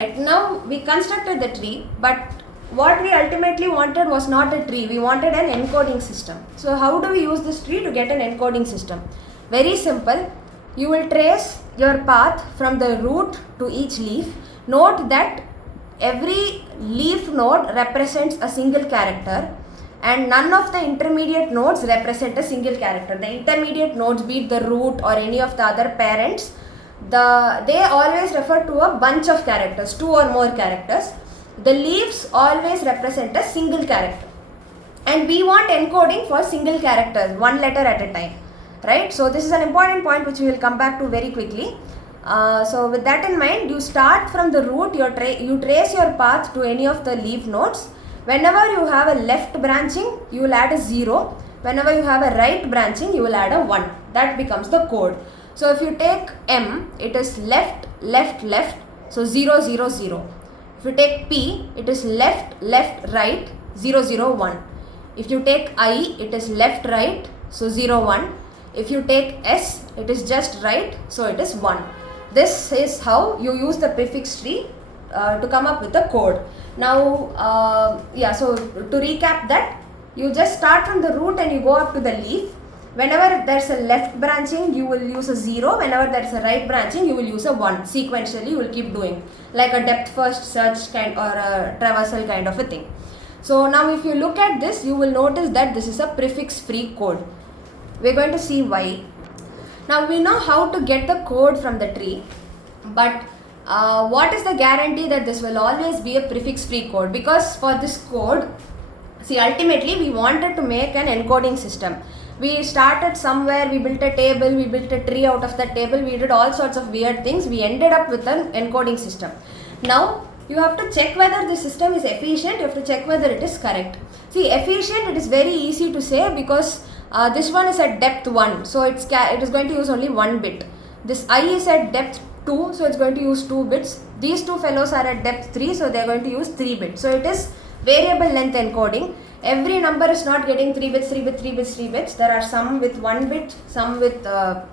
Right, now we constructed the tree, but what we ultimately wanted was not a tree, we wanted an encoding system. So how do we use this tree to get an encoding system? Very simple. You will trace your path from the root to each leaf. Note that every leaf node represents a single character and none of the intermediate nodes represent a single character. The intermediate nodes, be it the root or any of the other parents, they always refer to a bunch of characters, 2 or more characters. The leaves always represent a single character, and we want encoding for single characters, one letter at a time, right? So this is an important point which we will come back to very quickly. So with that in mind, you start from the root, you trace your path to any of the leaf nodes. Whenever you have a left branching, you will add a 0. Whenever you have a right branching, you will add a 1. That becomes the code. So if you take M, it is left, left, left, so 0, 0, 0. If you take P, it is left, left, right, 0, 0, 1. If you take I, it is left, right, so 0, 1. If you take S, it is just right, so it is 1. This is how you use the prefix tree to come up with the code. Now, so to recap that, you just start from the root and you go up to the leaf. Whenever there is a left branching, you will use a 0. Whenever there is a right branching, you will use a 1. Sequentially, you will keep doing like a depth first search kind or a traversal kind of a thing. So now if you look at this, you will notice that this is a prefix free code. We are going to see why. Now we know how to get the code from the tree, but what is the guarantee that this will always be a prefix free code? Because for this code, see, ultimately we wanted to make an encoding system. We started somewhere, we built a table, we built a tree out of that table, we did all sorts of weird things. We ended up with an encoding system. Now you have to check whether the system is efficient, you have to check whether it is correct. See, efficient, it is very easy to say because this one is at depth 1, so it is going to use only 1 bit. This I is at depth 2, so it's going to use 2 bits. These two fellows are at depth 3, so they are going to use 3 bits. So it is variable length encoding. Every number is not getting 3 bits, 3 bits, 3 bits, 3 bits. There are some with 1 bit, some with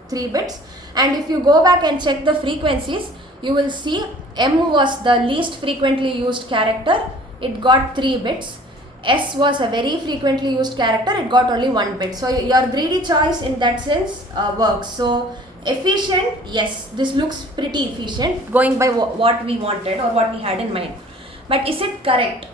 3 bits. And if you go back and check the frequencies, you will see M was the least frequently used character. It got 3 bits. S was a very frequently used character. It got only 1 bit. So your greedy choice in that sense works. So efficient, yes, this looks pretty efficient going by what we wanted or what we had in mind. But is it correct?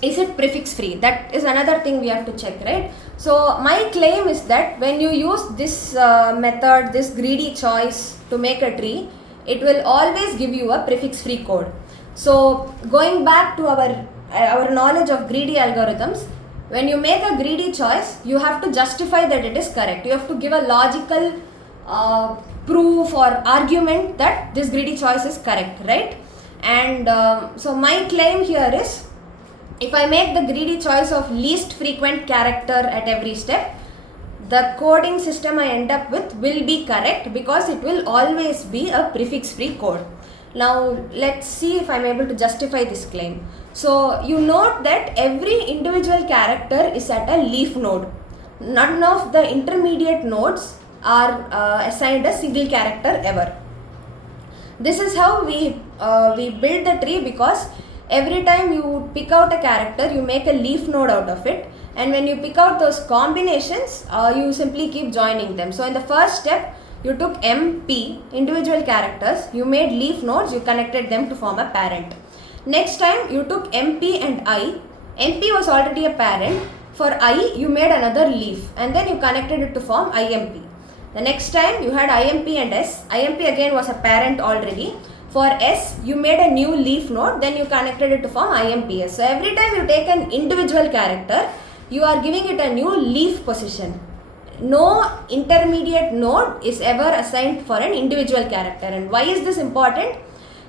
Is it prefix free? That is another thing we have to check, right? So my claim is that when you use this method, this greedy choice to make a tree, it will always give you a prefix free code. So going back to our knowledge of greedy algorithms, when you make a greedy choice, you have to justify that it is correct. You have to give a logical proof or argument that this greedy choice is correct, right? And so my claim here is, if I make the greedy choice of least frequent character at every step, the coding system I end up with will be correct because it will always be a prefix free code. Now let's see if I'm able to justify this claim. So you note that every individual character is at a leaf node. None of the intermediate nodes are assigned a single character ever. This is how we build the tree, because every time you pick out a character, you make a leaf node out of it, and when you pick out those combinations, you simply keep joining them. So in the first step, you took M, P, individual characters, you made leaf nodes, you connected them to form a parent. Next time you took MP and I. MP was already a parent. For I, you made another leaf and then you connected it to form IMP. The next time you had IMP and S. IMP again was a parent already. For S, you made a new leaf node, then you connected it to form IMPS. So every time you take an individual character, you are giving it a new leaf position. No intermediate node is ever assigned for an individual character. And why is this important?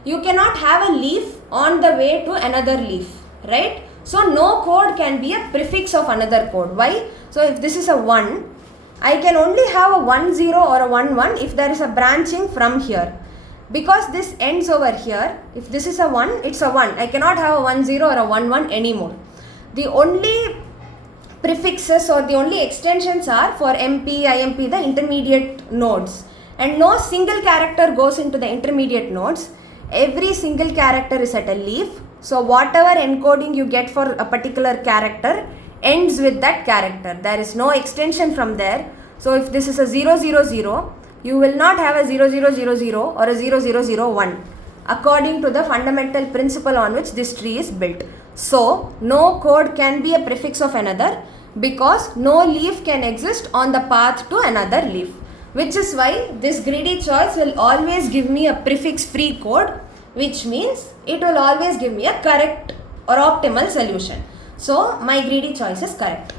You cannot have a leaf on the way to another leaf, right? So no code can be a prefix of another code. Why? So if this is a 1, I can only have a 1 0 or a 1 1 if there is a branching from here. Because this ends over here, if this is a 1, it's a 1. I cannot have a 1 0 or a 1 1 anymore. The only prefixes or the only extensions are for MP, IMP, the intermediate nodes. And no single character goes into the intermediate nodes. every single character is at a leaf. So whatever encoding you get for a particular character ends with that character. There is no extension from there. So if this is a 000, you will not have a 0000 or a 0001 according to the fundamental principle on which this tree is built. So no code can be a prefix of another because no leaf can exist on the path to another leaf, which is why this greedy choice will always give me a prefix free code, which means it will always give me a correct or optimal solution. So my greedy choice is correct.